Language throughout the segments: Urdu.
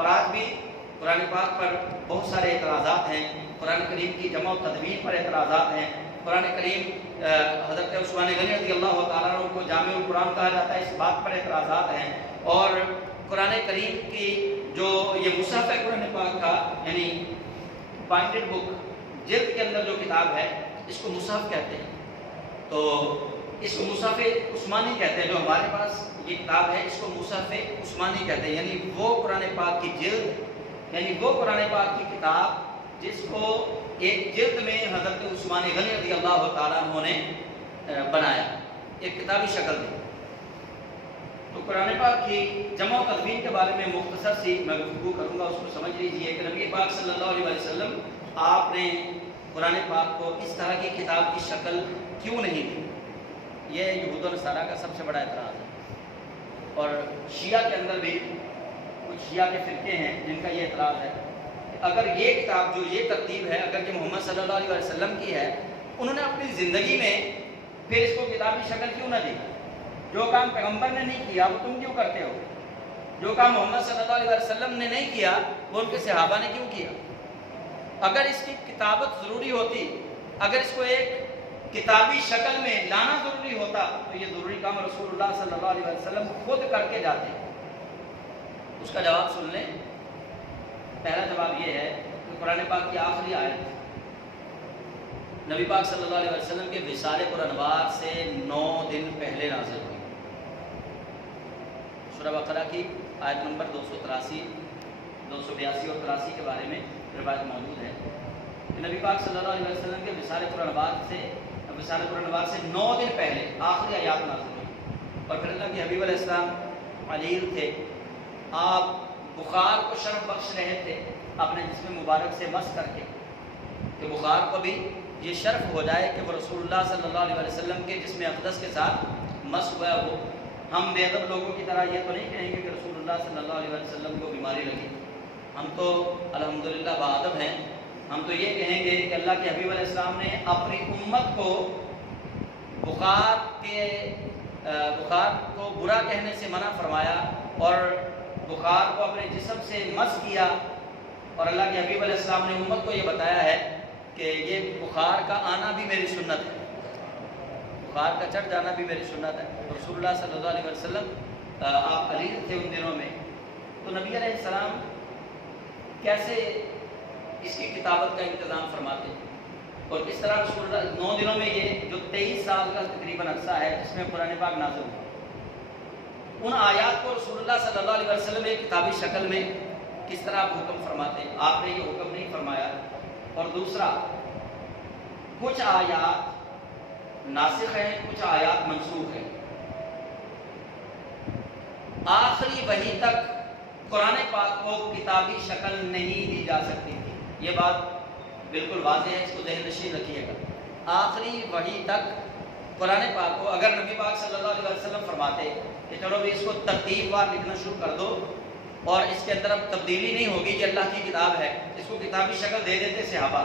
اور آج بھی قرآن پاک پر بہت سارے اعتراضات ہیں، قرآن کریم کی جمع و تدوین پر اعتراضات ہیں۔ قرآن کریم حضرت عثمان غنی رضی اللہ تعالیٰ عنہ کو جامع القرآن کہا جاتا ہے، اس بات پر اعتراضات ہیں۔ اور قرآن کریم کی جو یہ مصحف ہے قرآن پاک کا، یعنی بائنڈڈ بک، جلد کے اندر جو کتاب ہے، اس کو مصحف کہتے ہیں۔ تو اس کو مصحف عثمانی کہتے ہیں، جو ہمارے پاس یہ کتاب ہے اس کو مصحف عثمانی کہتے ہیں، یعنی وہ قرآن پاک کی جلد، یعنی وہ قرآن پاک کی کتاب جس کو ایک جلد میں حضرت عثمان غنی رضی اللہ تعالیٰ عنہ نے بنایا، ایک کتابی شکل دی۔ تو قرآن پاک کی جمع و تدوین کے بارے میں مختصر سی میں گفتگو کروں گا، اس کو سمجھ لیجیے کہ نبی پاک صلی اللہ علیہ وسلم آپ نے قرآن پاک کو اس طرح کی کتاب کی شکل کیوں نہیں دی؟ یہ یہود و نصارہ کا سب سے بڑا اعتراض ہے، اور شیعہ کے اندر بھی کچھ شیعہ کے فرقے ہیں جن کا یہ اعتراض ہے کہ اگر یہ کتاب جو یہ ترتیب ہے اگر کہ محمد صلی اللہ علیہ وسلم کی ہے، انہوں نے اپنی زندگی میں پھر اس کو کتابی شکل کیوں نہ دی؟ جو کام پیغمبر نے نہیں کیا وہ تم کیوں کرتے ہو؟ جو کام محمد صلی اللہ علیہ وسلم نے نہیں کیا وہ ان کے صحابہ نے کیوں کیا؟ اگر اس کی کتابت ضروری ہوتی، اگر اس کو ایک کتابی شکل میں لانا ضروری ہوتا تو یہ ضروری کام رسول اللہ صلی اللہ علیہ وسلم خود کر کے جاتے۔ اس کا جواب سن لیں۔ پہلا جواب یہ ہے کہ قرآن پاک کی آخری آیت نبی پاک صلی اللہ علیہ وسلم کے وصال پرانوار سے 9 دن پہلے نازل ہوئی۔ سورہ بقرہ کی آیت نمبر 283، 282 اور 83 کے بارے میں روایت موجود ہے کہ نبی پاک صلی اللہ علیہ وسلم کے وصال پرانوار سے 9 دن پہلے آخری آیات نازل ہوئی۔ اور پھر اللہ کے حبیب علیہ السلام علیل تھے، آپ بخار کو شرف بخش رہے تھے اپنے جسم مبارک سے مس کر کے، کہ بخار کو بھی یہ شرف ہو جائے کہ وہ رسول اللہ صلی اللہ علیہ وسلم کے جسم اقدس کے ساتھ مس ہوا ہو۔ ہم بے ادب لوگوں کی طرح یہ تو نہیں کہیں گے کہ رسول اللہ صلی اللہ علیہ وسلم کو بیماری لگی، ہم تو الحمدللہ باادب ہیں۔ ہم تو یہ کہیں گے کہ اللہ کے حبیب علیہ السلام نے اپنی امت کو بخار کو برا کہنے سے منع فرمایا اور بخار کو اپنے جسم سے مس کیا، اور اللہ کے حبیب علیہ السلام نے امت کو یہ بتایا ہے کہ یہ بخار کا آنا بھی میری سنت ہے، بخار کا چڑھ جانا بھی میری سنت ہے۔ رسول اللہ صلی اللہ علیہ وسلم آپ علیل تھے ان دنوں میں، تو نبی علیہ السلام کیسے اس کی کتابت کا انتظام فرماتے، اور کس طرح رسول اللہ 9 دنوں میں یہ جو 23 سال کا تقریباً عرصہ ہے جس میں قرآن پاک نازل ہوا، ان آیات کو رسول اللہ صلی اللہ علیہ وسلم ایک کتابی شکل میں کس طرح آپ حکم فرماتے؟ آپ نے یہ حکم نہیں فرمایا۔ اور دوسرا، کچھ آیات ناسخ ہیں، کچھ آیات منسوخ ہیں۔ آخری وحی تک قرآن پاک کو کتابی شکل نہیں دی جا سکتی تھی، یہ بات بالکل واضح ہے، اس کو ذہن نشین رکھیے گا۔ آخری وحی تک قرآن پاک کو اگر نبی پاک صلی اللہ علیہ وسلم فرماتے کہ چلو بھی اس کو ترتیب وار لکھنا شروع کر دو اور اس کے اندر اب تبدیلی نہیں ہوگی، یہ اللہ کی کتاب ہے، اس کو کتابی شکل دے دیتے صحابہ،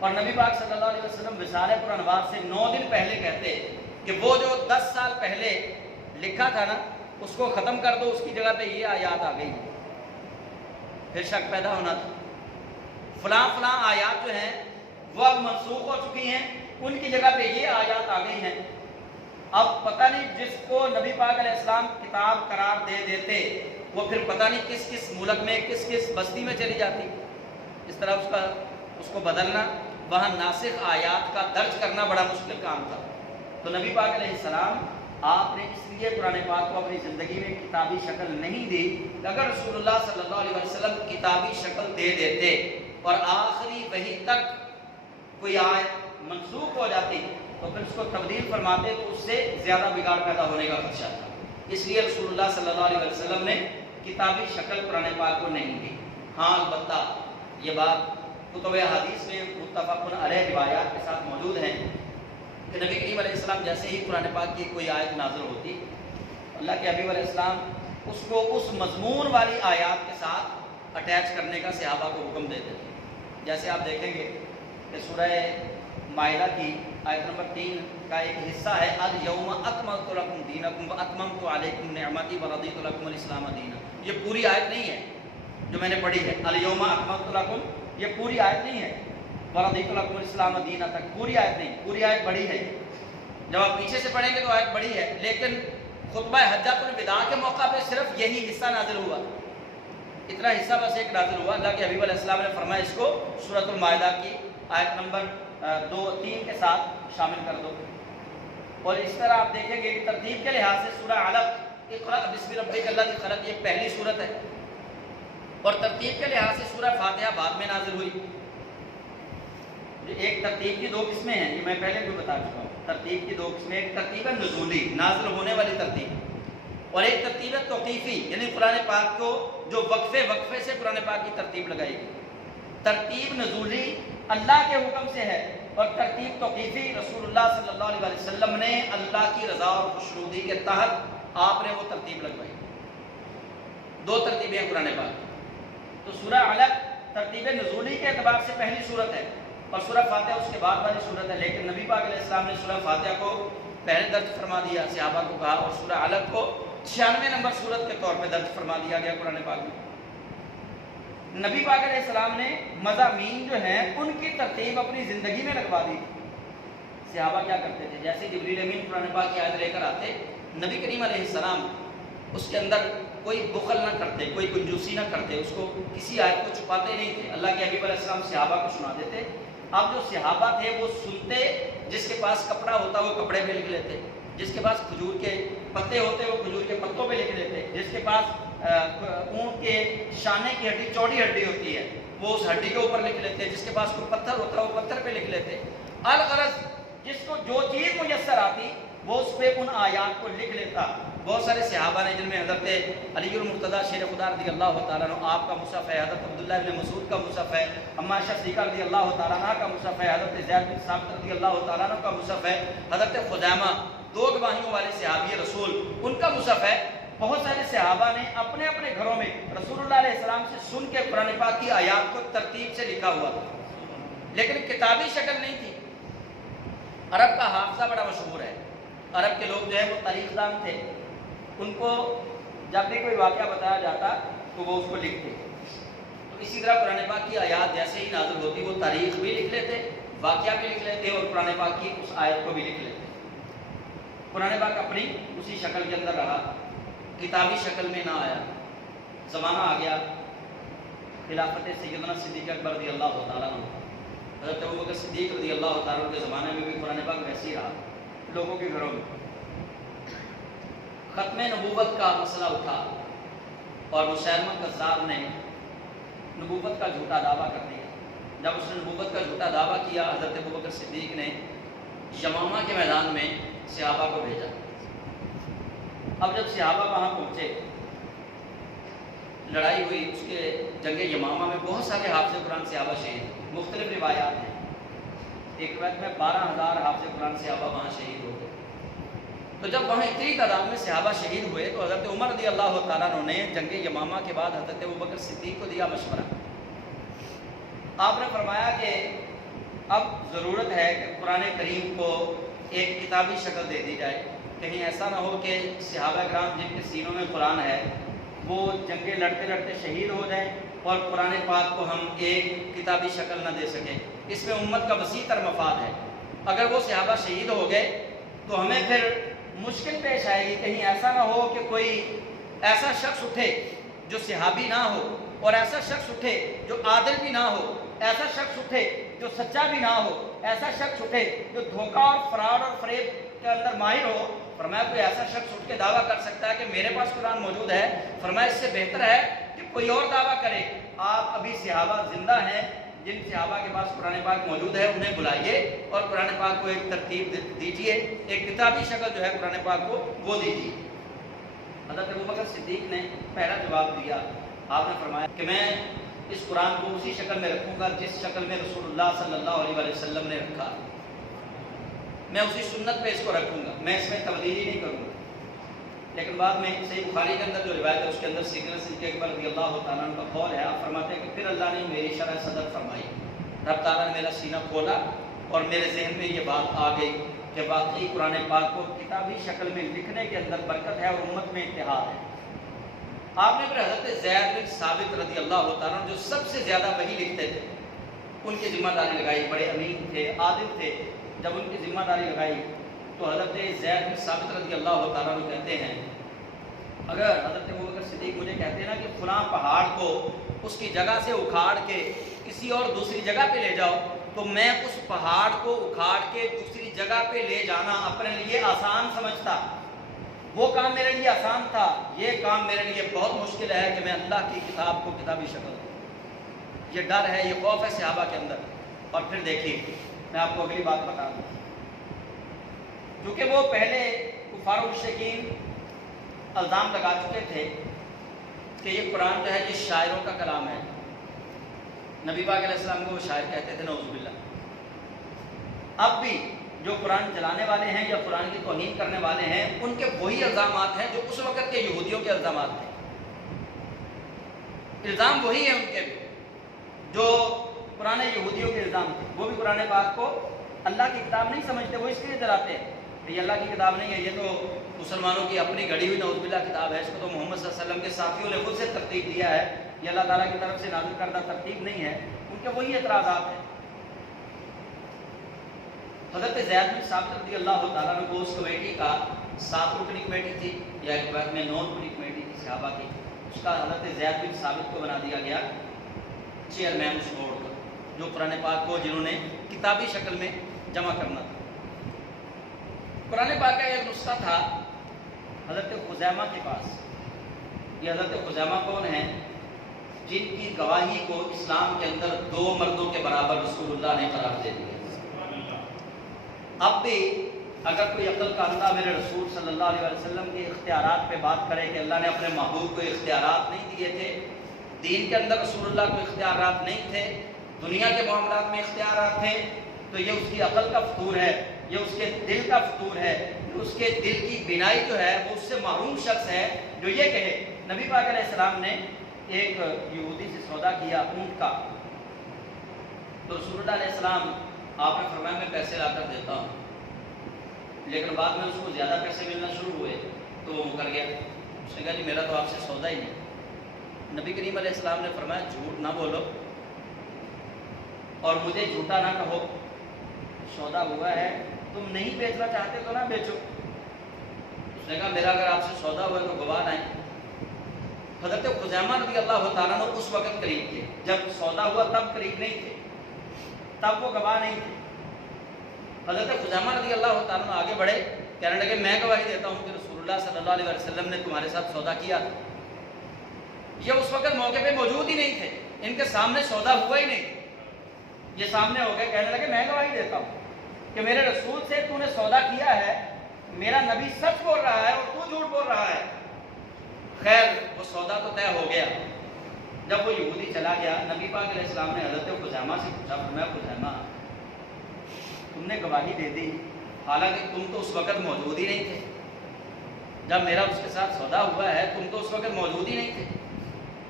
اور نبی پاک صلی اللہ علیہ وسلم وصال پرانوار سے 9 دن پہلے کہتے کہ وہ جو 10 سال پہلے لکھا تھا نا اس کو ختم کر دو، اس کی جگہ پہ یہ آیات آ گئی، پھر شک پیدا ہونا تھا۔ فلاں فلاں آیات جو ہیں وہ اب منسوخ ہو چکی ہیں، ان کی جگہ پہ یہ آیات آ گئی ہیں۔ اب پتہ نہیں جس کو نبی پاک علیہ السلام کتاب قرار دے دیتے وہ پھر پتہ نہیں کس کس ملک میں کس کس بستی میں چلی جاتی، اس طرح اس کو بدلنا، وہاں ناسخ آیات کا درج کرنا بڑا مشکل کام تھا۔ تو نبی پاک علیہ السلام آپ نے اس لیے قرآن پاک کو اپنی زندگی میں کتابی شکل نہیں دی، اگر رسول اللہ صلی اللہ علیہ وسلم کتابی شکل دے دیتے اور آخری وحی تک کوئی آیت منسوخ ہو جاتی تو پھر اس کو تبدیل فرماتے تو اس سے زیادہ بگاڑ پیدا ہونے کا خدشہ تھا، اس لیے رسول اللہ صلی اللہ علیہ وسلم نے کتابی شکل قرآن پاک کو نہیں دی۔ ہاں البتہ یہ بات کتب حدیث میں متفق علیہ روایات کے ساتھ موجود ہیں کہ نبی کریم علیہ السلام جیسے ہی قرآن پاک کی کوئی آیت نازل ہوتی، اللہ کے حبیب علیہ السلام اس کو اس مضمون والی آیات کے ساتھ اٹیچ کرنے کا صحابہ کو حکم دیتے تھے۔ جیسے آپ دیکھیں گے کہ سورہ مائدہ کی آیت نمبر 3 کا ایک حصہ ہے الیوم اکملت لکم دینکم واتممت علیکم نعمتی ورضیت لکم الاسلام دینا، یہ پوری آیت نہیں ہے، جو میں نے پڑھی ہے الیوم اکملت لکم، یہ پوری آیت نہیں ہے، ورضیت لکم الاسلام دینا تک پوری آیت نہیں، پوری آیت بڑی ہے۔ جب آپ پیچھے سے پڑھیں گے تو آیت بڑی ہے، لیکن خطبہ حجۃ الوداع کے موقع پہ صرف یہی حصہ نازل ہوا، اتنا حصہ بس ایک نازل ہوا۔ اللہ کے حبیب علیہ السلام نے فرمایا اس کو سورۃ المائدہ کی آیت نمبر 2-3 کے ساتھ شامل کر دو۔ اور اس طرح آپ دیکھیں گے کہ ترتیب کے لحاظ سے سورہ علق اقرأ بسم ربک الذی خلق یہ پہلی سورت ہے، اور ترتیب کے لحاظ سے سورہ فاتحہ بعد میں نازل ہوئی۔ ایک ترتیب کی 2 قسمیں ہیں، یہ میں پہلے بھی بتا چکا ہوں۔ ترتیب کی 2 قسمیں، ایک ترتیب ہے نزولی، نازل ہونے والی ترتیب، اور ایک ترتیب ہے توقیفی، یعنی قرآن پاک کو جو وقفے سے قرآن پاک کی ترتیب لگائی گئی۔ ترتیب نزولی اللہ کے حکم سے ہے، اور ترتیب توقیفی رسول اللہ صلی اللہ علیہ وسلم نے اللہ کی رضا اور خوشنودی کے تحت آپ نے وہ ترتیب لگوائی۔ 2 ترتیبیں ہیں قرآن پاک کی۔ تو سورہ علق ترتیب نزولی کے اعتبار سے پہلی سورت ہے، اور سورہ فاتحہ اس کے بعد والی سورت ہے، لیکن نبی پاک علیہ السلام نے سورہ فاتحہ کو پہلے درج فرما دیا، صحابہ کو کہا، اور سورہ علق کو 96 نمبر سورت کے طور پہ درج فرما دیا گیا قرآن پاک میں۔ نبی پاک علیہ السلام نے مضامین جو ہیں ان کی ترتیب اپنی زندگی میں لگوا دی۔ صحابہ کیا کرتے تھے، جیسے جبریل امین قرآن پاک کی آیت لے کر آتے، نبی کریم علیہ السلام اس کے اندر کوئی بخل نہ کرتے، کوئی کنجوسی نہ کرتے، اس کو کسی آیت کو چھپاتے نہیں تھے۔ اللہ کے حبیب علیہ السلام صحابہ کو سنا دیتے۔ اب جو صحابہ تھے وہ سنتے، جس کے پاس کپڑا ہوتا وہ کپڑے پہ لکھ لیتے، جس کے پاس کھجور کے پتے ہوتے وہ کھجور کے پتوں پہ لکھ لیتے، جس کے پاس اونٹ کے شانے کی ہڈی چوڑی ہڈی ہوتی ہے وہ اس ہڈی کے اوپر لکھ لیتے، جس کے پاس کوئی پتھر ہوتا ہے وہ پتھر پہ لکھ لیتے۔ الغرض جس کو جو چیز میسر آتی وہ اس پہ ان آیات کو لکھ لیتا۔ بہت سارے صحابہ نے، جن میں حضرت علی المرتضیٰ شیر خدا رضی اللہ تعالیٰ عنہ آپ کا مصحف ہے، حضرت عبداللہ بن مسعود کا مصحف ہے، اما عائشہ صدیقہ رضی اللہ تعالیٰ عنہ کا مصحف ہے، حضرت زید بن ثابت رضی اللہ تعالیٰ عنہ کا مصحف ہے، حضرت خزیمہ 2 گواہیوں والے صحابی رسول ان کا مصحف ہے۔ بہت سارے صحابہ نے اپنے اپنے گھروں میں رسول اللہ علیہ السلام سے سن کے قرآن پاک کی آیات کو ترتیب سے لکھا ہوا تھا، لیکن کتابی شکل نہیں تھی۔ عرب کا حافظہ بڑا مشہور ہے، عرب کے لوگ جو ہے وہ تاریخ دان تھے، ان کو جب بھی کوئی واقعہ بتایا جاتا تو وہ اس کو لکھتے۔ تو اسی طرح قرآن پاک کی آیات جیسے ہی نازل ہوتی وہ تاریخ بھی لکھ لیتے، واقعہ بھی لکھ لیتے، اور قرآن پاک کی اس آیت کو بھی لکھ لیتے۔ قرآن پاک اپنی اسی شکل کے اندر رہا، کتابی شکل میں نہ آیا۔ زمانہ آ گیا خلافت سیدنا صدیق اکبر رضی اللہ تعالیٰ عنہ، حضرت ابوبکر صدیق رضی اللہ تعالیٰ عنہ کے زمانے میں بھی قرآن پاک ویسے ہی رہا لوگوں کے گھروں میں۔ ختم نبوت کا مسئلہ اٹھا اور مسیلمہ کذاب نے نبوت کا جھوٹا دعویٰ کر دیا۔ جب اس نے نبوت کا جھوٹا دعویٰ کیا، حضرت ابوبکر صدیق نے یمامہ کے میدان میں صحابہ کو بھیجا۔ اب جب صحابہ وہاں پہنچے، لڑائی ہوئی، اس کے جنگ یمامہ میں بہت سارے حافظ قرآن صحابہ شہید، مختلف روایات ہیں۔ ایک روایت میں 12,000 حافظ قرآن صحابہ وہاں شہید ہو گئے۔ تو جب وہاں اتنی تعداد میں صحابہ شہید ہوئے تو حضرت عمر رضی اللہ تعالیٰ عنہ نے جنگ یمامہ کے بعد حضرت ابوبکر صدیق کو دیا مشورہ۔ آپ نے فرمایا کہ اب ضرورت ہے کہ قرآن کریم کو ایک کتابی شکل دے دی جائے، کہیں ایسا نہ ہو کہ صحابہ کرام جن کے سینوں میں قرآن ہے وہ جنگیں لڑتے لڑتے شہید ہو جائیں اور قرآن پاک کو ہم ایک کتابی شکل نہ دے سکیں۔ اس میں امت کا وسیع تر مفاد ہے۔ اگر وہ صحابہ شہید ہو گئے تو ہمیں پھر مشکل پیش آئے گی، کہیں ایسا نہ ہو کہ کوئی ایسا شخص اٹھے جو صحابی نہ ہو، اور ایسا شخص اٹھے جو عادل بھی نہ ہو، ایسا شخص اٹھے جو سچا بھی نہ ہو، ایسا شخص اٹھے جو دھوکہ اور فراڈ اور فریب کے اندر ماہر ہو۔ فرمایا کوئی ایسا شخص اٹھ کے دعویٰ کر سکتا ہے کہ میرے پاس قرآن موجود ہے، فرمایا اس سے بہتر ہے کہ کوئی اور دعویٰ کرے۔ آپ ابھی صحابہ زندہ ہیں، جن صحابہ کے پاس قرآن پاک موجود ہے انہیں بلائیے اور قرآن پاک کو ایک ترتیب دیجیے، ایک کتابی شکل جو ہے قرآن پاک کو وہ دیجیے۔ حضرت ابوبکر صدیق نے پہلا جواب دیا، آپ نے فرمایا کہ میں اس قرآن کو اسی شکل میں رکھوں گا جس شکل میں رسول اللہ صلی اللہ علیہ وسلم نے رکھا، میں اسی سنت پہ اس کو رکھوں گا، میں اس میں تبدیلی نہیں کروں گا۔ لیکن بعد میں صحیح بخاری کے اندر جو روایت ہے اس کے اندر سیدنا صدیق اکبر رضی اللہ تعالیٰ عنہ کا قول ہے، آپ فرماتے ہیں کہ پھر اللہ نے میری شرح صدر فرمائی، رب تعالیٰ نے میرا سینہ کھولا اور میرے ذہن میں یہ بات آ گئی کہ واقعی قرآن پاک کو کتابی شکل میں لکھنے کے اندر برکت ہے اور امت میں اتحاد ہے۔ آپ نے پھر حضرت زید بن ثابت رضی اللہ تعالیٰ عنہ جو سب سے زیادہ وحی لکھتے تھے ان کی ذمہ داری لگائی، بڑے امین تھے، عادل تھے، جب ان کی ذمہ داری لگائی تو حضرت زید بن ثابت رضی اللہ تعالیٰ عنہ کہتے ہیں اگر حضرت ابوبکر صدیق مجھے کہتے ہیں نا کہ فلاں پہاڑ کو اس کی جگہ سے اکھاڑ کے کسی اور دوسری جگہ پہ لے جاؤ تو میں اس پہاڑ کو اکھاڑ کے دوسری جگہ پہ لے جانا اپنے لیے آسان سمجھتا، وہ کام میرے لیے آسان تھا، یہ کام میرے لیے بہت مشکل ہے کہ میں اللہ کی کتاب کو کتابی شکل دوں۔ یہ ڈر ہے، یہ خوف ہے صحابہ کے اندر۔ اور پھر دیکھیے میں آپ کو اگلی بات بتا دوں، کیونکہ وہ پہلے کفار و مشرکین الزام لگا چکے تھے کہ یہ قرآن جو ہے یہ شاعروں کا کلام ہے، نبی پاک علیہ السلام کو وہ شاعر کہتے تھے، نعوذ باللہ۔ اب بھی جو قرآن جلانے والے ہیں یا قرآن کی توہین کرنے والے ہیں ان کے وہی الزامات ہیں جو اس وقت کے یہودیوں کے الزامات تھے، الزام وہی ہیں ان کے بھی جو پرانے یہودیوں کے الزام تھے۔ وہ بھی قرآن پاک کو اللہ کی کتاب نہیں سمجھتے، وہ اس لیے جلاتے ہیں کہ یہ اللہ کی کتاب نہیں ہے، یہ تو مسلمانوں کی اپنی گھڑی ہوئی نعوذ باللہ کتاب ہے، اس کو تو محمد صلی اللہ علیہ وسلم کے ساتھیوں نے خود سے ترتیب دیا ہے، یہ اللہ تعالیٰ کی طرف سے نازل کردہ ترتیب نہیں ہے۔ ان کے وہی اعتراضات ہیں۔ حضرت زید بن ثابت رضی اللہ تعالیٰ عنہ کو اس کمیٹی کا 7 رکنی کمیٹی تھی یا ایک وقت میں 9 رکنی کمیٹی تھی صحابہ کی، اس کا حضرت زید بن ثابت کو بنا دیا گیا چیئرمین اس بورڈ کا، جو قرآن پاک کو جنہوں نے کتابی شکل میں جمع کرنا تھا۔ قرآن پاک کا ایک نسخہ تھا حضرت خزیمہ کے پاس۔ یہ حضرت خزیمہ کون ہیں؟ جن کی گواہی کو اسلام کے اندر 2 مردوں کے برابر رسول اللہ نے قرار دے دیا۔ اب بھی اگر کوئی عقل کا اندھا میرے رسول صلی اللہ علیہ وسلم کے اختیارات پہ بات کرے کہ اللہ نے اپنے محبوب کو اختیارات نہیں دیے تھے، دین کے اندر رسول اللہ کو اختیارات نہیں تھے، دنیا کے معاملات میں اختیارات تھے، تو یہ اس کی عقل کا فطور ہے، یہ اس کے دل کا فطور ہے، اس کے دل کی بینائی جو ہے وہ اس سے محروم شخص ہے جو یہ کہے۔ نبی پاک علیہ السلام نے ایک یہودی سے سودا کیا اونٹ کا، تو رسول اللہ علیہ السلام آپ نے فرمایا میں پیسے لا کر دیتا ہوں، لیکن بعد میں اس کو زیادہ پیسے ملنا شروع ہوئے تو وہ مکر گیا۔ اس نے کہا جی میرا تو آپ سے سودا ہی نہیں۔ نبی کریم علیہ السلام نے فرمایا جھوٹ نہ بولو اور مجھے جھوٹا نہ کہو، سودا ہوا ہے، تم نہیں بیچنا چاہتے تو نہ بیچو۔ اس نے کہا میرا اگر آپ سے سودا ہوا ہے تو گواہ لائیں۔ حضرت خزیمہ رضی اللہ تعالیٰ عنہ اس وقت قریب تھے، جب سودا ہوا تب قریب نہیں تھے، تب وہ گواہ نہیں تھے۔ حضرت خزیمہ رضی اللہ تعالیٰ عنہ آگے بڑھے، کہنے لگے میں گواہی دیتا ہوں کہ رسول اللہ صلی اللہ علیہ وسلم نے تمہارے ساتھ سودا کیا تھا۔ یہ اس وقت موقع پہ موجود ہی نہیں تھے، ان کے سامنے سودا ہوا ہی نہیں، یہ سامنے ہو گئے، کہنے لگے میں گواہی دیتا ہوں کہ میرے رسول سے تو نے سودا کیا ہے، میرا نبی سچ بول رہا ہے اور تو جھوٹ بول رہا ہے۔ خیر وہ سودا تو طے ہو گیا۔ جب وہ یہودی چلا گیا، نبی پاک علیہ السلام نے حضرت خزیمہ سے پوچھا، فرمایا خزیمہ تم نے گواہی دے دی، حالانکہ تم تو اس وقت موجود ہی نہیں تھے، جب میرا اس کے ساتھ سودا ہوا ہے تم تو اس وقت موجود ہی نہیں تھے،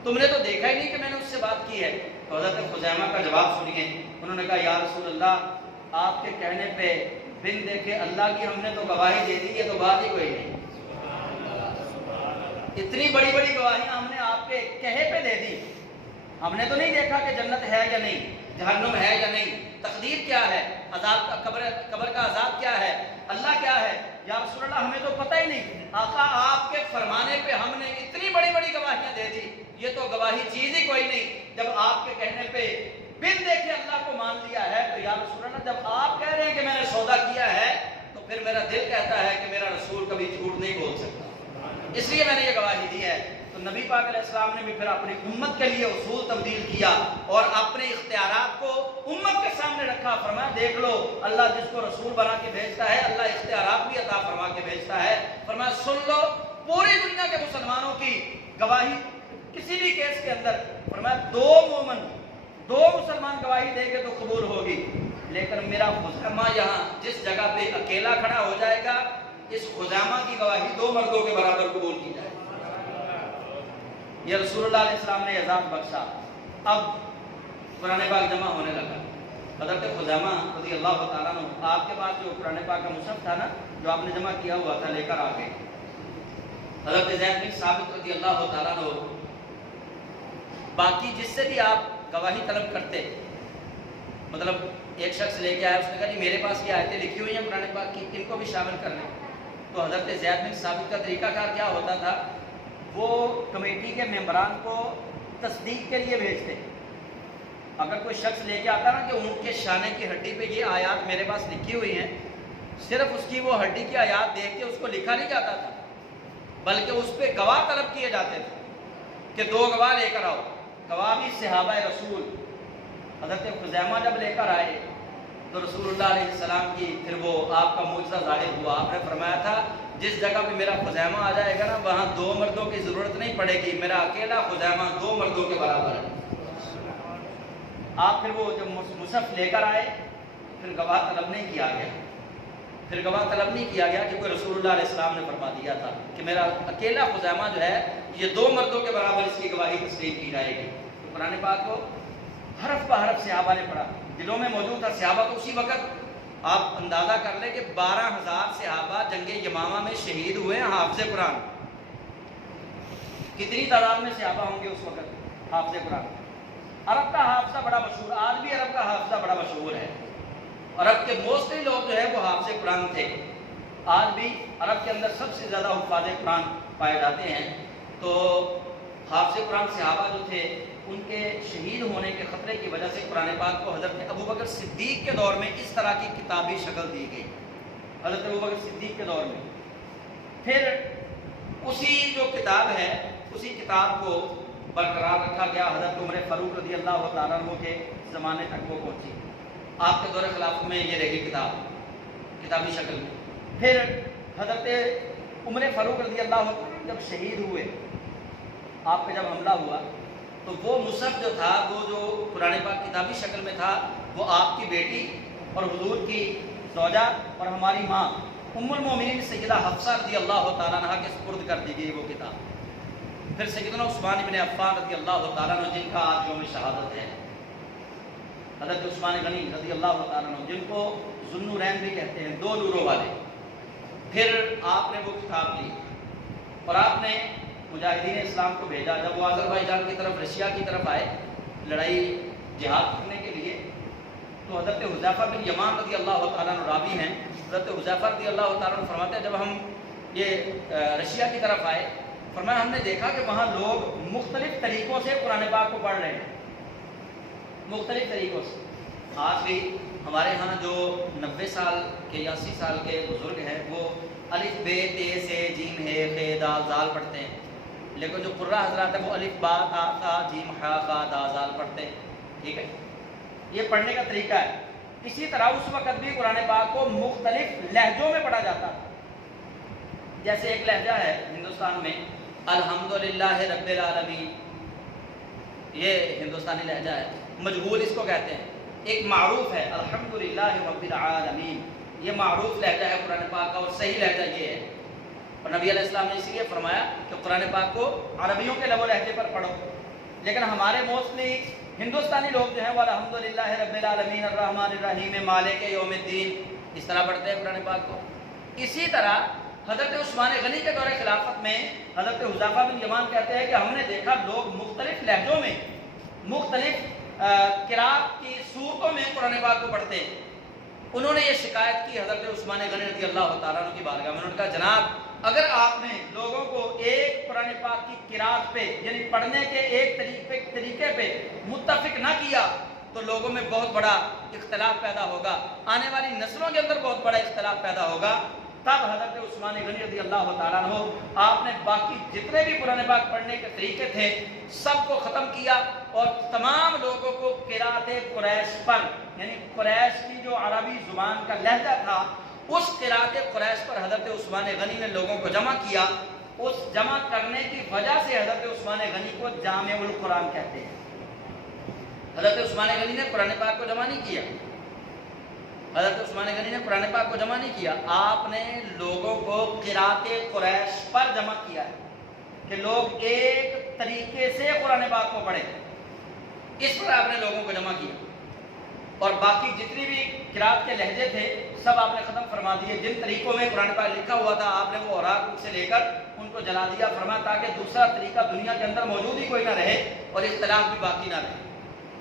تم نے تو دیکھا ہی نہیں کہ میں نے اس سے بات کی ہے۔ تو حضرت خزیمہ کا جواب سنیے، انہوں نے کہا یا رسول اللہ آپ کے کہنے پہ بن دیکھے اللہ کی ہم نے تو گواہی دے دی، یہ تو بات ہی کوئی نہیں، اتنی بڑی بڑی گواہیاں ہم نے آپ کے کہے پہ دے دی، ہم نے تو نہیں دیکھا کہ جنت ہے یا نہیں، جہنم ہے یا نہیں، تقدیر کیا ہے، عذاب کا قبر کا عذاب کیا ہے، اللہ کیا ہے، یا رسول اللہ ہمیں تو پتہ ہی نہیں، آقا آپ کے فرمانے پہ ہم نے اتنی بڑی بڑی گواہیاں دے دی، یہ تو گواہی چیز ہی کوئی نہیں، جب آپ کے کہنے پہ بن دیکھے اللہ کو مان لیا ہے تو یا رسول اللہ جب آپ کہہ رہے ہیں کہ میں نے سودا کیا ہے تو پھر میرا دل کہتا ہے کہ میرا رسول کبھی جھوٹ نہیں بول سکتا، اس لیے میں نے یہ گواہی دی ہے۔ تو نبی پاک علیہ السلام نے بھی پھر اپنی امت کے لیے اصول تبدیل کیا اور اپنے اختیارات کو امت کے سامنے رکھا، فرمایا دیکھ لو اللہ جس کو رسول بنا کے بھیجتا ہے اللہ اختیارات بھی عطا فرما کے بھیجتا ہے، فرمایا سن لو پوری دنیا کے مسلمانوں کی گواہی کسی بھی کیس کے اندر، فرمایا دو مسلمان گواہی دیں گے تو قبول ہوگی، لیکن میرا خزیمہ یہاں جس جگہ پہ اکیلا کھڑا ہو جائے گا اس خزیمہ کی گواہی 2 مردوں کے برابر قبول کی جائے گی۔ یہ رسول اللہ علیہ السلام نے اعزاز بخشا۔ اب قرآن پاک جمع ہونے لگا، حضرت خزیمہ رضی اللہ تعالیٰ عنہ آپ کے پاس جو قرآن پاک کا مصحف تھا نا جو آپ نے جمع کیا ہوا تھا لے کر آ گئے، حضرت زید بن ثابت رضی اللہ تعالیٰ عنہ باقی جس سے بھی آپ گواہی طلب کرتے، مطلب ایک شخص لے کے آیا، اس نے کہا جی میرے پاس یہ آیتیں لکھی ہوئی ہیں قرآن پاک کی، ان کو بھی شامل کر لیں. تو حضرت زید بن ثابت کا طریقہ کار کیا ہوتا تھا، وہ کمیٹی کے ممبران کو تصدیق کے لیے بھیجتے. اگر کوئی شخص لے کے آتا نا کہ اونٹ کے شانے کی ہڈی پہ یہ آیات میرے پاس لکھی ہوئی ہیں، صرف اس کی وہ ہڈی کی آیات دیکھ کے اس کو لکھا نہیں جاتا تھا، بلکہ اس پہ گواہ طلب کیے جاتے تھے کہ 2 گواہ لے کر آؤ. گواہ بھی صحابہ رسول. حضرت خزیمہ جب لے کر آئے تو رسول اللہ علیہ السلام کی پھر وہ آپ کا معجزہ ظاہر ہوا. آپ نے فرمایا تھا جس جگہ پہ میرا خزیمہ آ جائے گا نا وہاں 2 مردوں کی ضرورت نہیں پڑے گی، میرا اکیلا خزیمہ 2 مردوں کے برابر ہے. آپ پھر وہ جب مصحف لے کر آئے پھر گواہ طلب نہیں کیا گیا، پھر گواہ طلب نہیں کیا گیا کہ کوئی رسول اللہ علیہ السلام نے فرما دیا تھا کہ میرا اکیلا خزیمہ جو ہے یہ 2 مردوں کے برابر اس کی گواہی تسلیم کی جائے گی. تو قرآن پاک کو حرف بہ حرف صحابہ نے پڑھا، دلوں میں موجود تھا. صحابہ تو اسی وقت آپ اندازہ کر لیں کہ 12,000 صحابہ جنگ یمامہ میں شہید ہوئے ہیں حافظ قرآن. کتنی تعداد میں صحابہ ہوں گے اس وقت حافظ قرآن. عرب کا حافظہ بڑا مشہور، آج بھی عرب کا حافظہ بڑا مشہور ہے. عرب کے موسٹلی لوگ جو ہے وہ حافظ قرآن تھے. آج بھی عرب کے اندر سب سے زیادہ حفاظ قرآن پائے جاتے ہیں. تو حافظ قرآن صحابہ جو تھے ان کے شہید ہونے کے خطرے کی وجہ سے قرآن پاک کو حضرت ابوبکر صدیق کے دور میں اس طرح کی کتابی شکل دی گئی. حضرت ابوبکر صدیق کے دور میں پھر اسی جو کتاب ہے اسی کتاب کو برقرار رکھا گیا. حضرت عمر فاروق رضی اللہ تعالیٰ عنہ کے زمانے تک وہ پہنچی. آپ کے دور خلافت میں یہ رہی کتاب کتابی شکل میں. پھر حضرت عمر فاروق رضی اللہ عنہ جب شہید ہوئے، آپ پہ جب حملہ ہوا تو وہ مصحف جو تھا وہ جو قرآن پاک کتابی شکل میں تھا وہ آپ کی بیٹی اور حضور کی زوجہ اور ہماری ماں ام المومنین سیدہ حفصہ رضی اللہ تعالیٰ عنہ کے سپرد کر دی گئی وہ کتاب. پھر سیدنا عثمان بن عفان رضی اللہ تعالیٰ عنہ جن کا آج یوم شہادت ہے، حضرت عثمان غنی رضی اللہ تعالیٰ عنہ جن کو ذوالنورین بھی کہتے ہیں، 2 نوروں والے. پھر آپ نے وہ کتاب لی اور آپ نے مجاہدین اسلام کو بھیجا. جب وہ آذربائیجان کی طرف رشیا کی طرف آئے لڑائی جہاد کرنے کے لیے تو حضرت حذیفہ بن یمان رضی اللہ تعالیٰ عنہ راوی ہیں. حضرت حذیفہ رضی اللہ تعالیٰ عنہ فرماتے ہیں جب ہم یہ رشیا کی طرف آئے فرمایا ہم نے دیکھا کہ وہاں لوگ مختلف طریقوں سے قرآن پاک کو پڑھ رہے ہیں، مختلف طریقوں سے. آج بھی ہمارے ہاں جو 90 سال کے یا 80 سال کے بزرگ ہیں وہ الف بے تے سے جیم ہے خے دال زال پڑھتے ہیں، لیکن جو قرہ حضرات ہیں وہ الف با تا تا جیم خا خا دا زال پڑھتے ہیں. ٹھیک ہے، یہ پڑھنے کا طریقہ ہے. اسی طرح اس وقت بھی قرآن پاک کو مختلف لہجوں میں پڑھا جاتا ہے. جیسے ایک لہجہ ہے ہندوستان میں الحمدللہ رب العالمین، یہ ہندوستانی لہجہ ہے، مجہول اس کو کہتے ہیں. ایک معروف ہے الحمدللہ رب العالمین، یہ معروف لہجہ ہے قرآن پاک کا اور صحیح لہجہ یہ ہے. اور نبی علیہ السلام نے اسی لیے فرمایا کہ قرآن پاک کو عربیوں کے لب و لہجے پر پڑھو. لیکن ہمارے موسٹلی ہندوستانی لوگ جو ہیں وہ الحمدللہ رب العالمین الرحمن الرحیم مالک یوم الدین اس طرح پڑھتے ہیں قرآن پاک کو. اسی طرح حضرت عثمان غنی کے دور خلافت میں حضرت حذیفہ بن یمان کہتے ہیں کہ ہم نے دیکھا لوگ مختلف لہجوں میں مختلف قرات کی صورتوں میں قرآن پاک کو پڑھتے ہیں. انہوں نے یہ شکایت کی حضرت عثمان غنی رضی اللہ تعالیٰ عنہ کی بارگاہ میں. انہوں نے کہا جناب اگر آپ نے لوگوں کو ایک قرآن پاک کی قرات پہ یعنی پڑھنے کے ایک طریقے پہ متفق نہ کیا تو لوگوں میں بہت بڑا اختلاف پیدا ہوگا، آنے والی نسلوں کے اندر بہت بڑا اختلاف پیدا ہوگا. تب حضرت عثمان غنی رضی اللہ تعالیٰ عنہ آپ نے باقی جتنے بھی قرآن پاک پڑھنے کے طریقے تھے سب کو ختم کیا اور تمام لوگوں کو قرات قریش پر یعنی قریش کی جو عربی زبان کا لہجہ تھا اس قرات قریش پر حضرت عثمان غنی نے لوگوں کو جمع کیا. اس جمع کرنے کی وجہ سے حضرت عثمان غنی کو جامع القرآن کہتے ہیں. حضرت عثمان غنی نے قرآن پاک کو جمع نہیں کیا، حضرت عثمان غنی نے قرآن پاک کو جمع نہیں کیا، آپ نے لوگوں کو قرات قریش پر جمع کیا ہے کہ لوگ ایک طریقے سے قرآن پاک کو پڑھیں. اس پر آپ نے لوگوں کو جمع کیا اور باقی جتنی بھی قرات کے لہجے تھے سب آپ نے ختم فرما دیے. جن طریقوں میں قرآن پاک لکھا ہوا تھا آپ نے وہ اوراق سے لے کر ان کو جلا دیا، فرما تاکہ دوسرا طریقہ دنیا کے اندر موجود ہی کوئی نہ رہے اور اختلاف بھی باقی نہ رہے۔